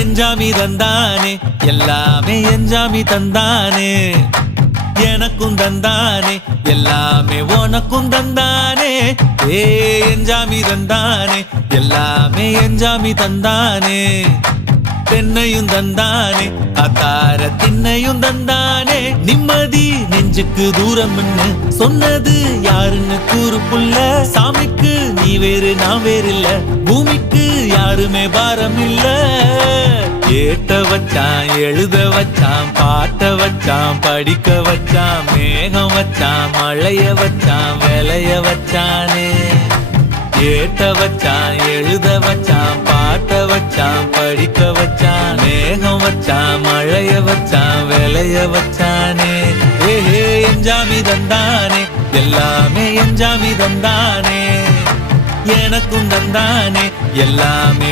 எஞ்சாமி தந்தானே எல்லாமே எஞ்சாமி தந்தானே எனக்கும் தந்தானே எல்லாமே உனக்கும் தந்தானே ஏ எஞ்சாமி தந்தானே எல்லாமே எஞ்சாமி தந்தானே தென்னையும் தந்தானே அத்தார திண்ணையும் தந்தானே நிம்மதி நெஞ்சுக்கு தூரம்னு சொன்னது யாருன்னு கூறு புள்ள சாமிக்கு நீ வேறு நான் வேறு இல்ல பூமிக்கு யாருமே பாரம் இல்ல ஏட்ட வச்சான் எழுத வச்சான் பாட்ட வச்சான் படிக்க வச்சான் மேகம் வச்சான் மழைய வச்சான் விளைய வச்சானே ஏட்ட வச்சான் எழுத வச்சான் பாட்ட வச்சான் படிக்க வச்சான் மேகம் வச்சான் மழைய வச்சான் விளைய வச்சானே ஏஹே எஞ்சாமி தந்தானே எல்லாமே எஞ்சாமி தந்தானே எனக்கும் தந்தானே எல்லாமே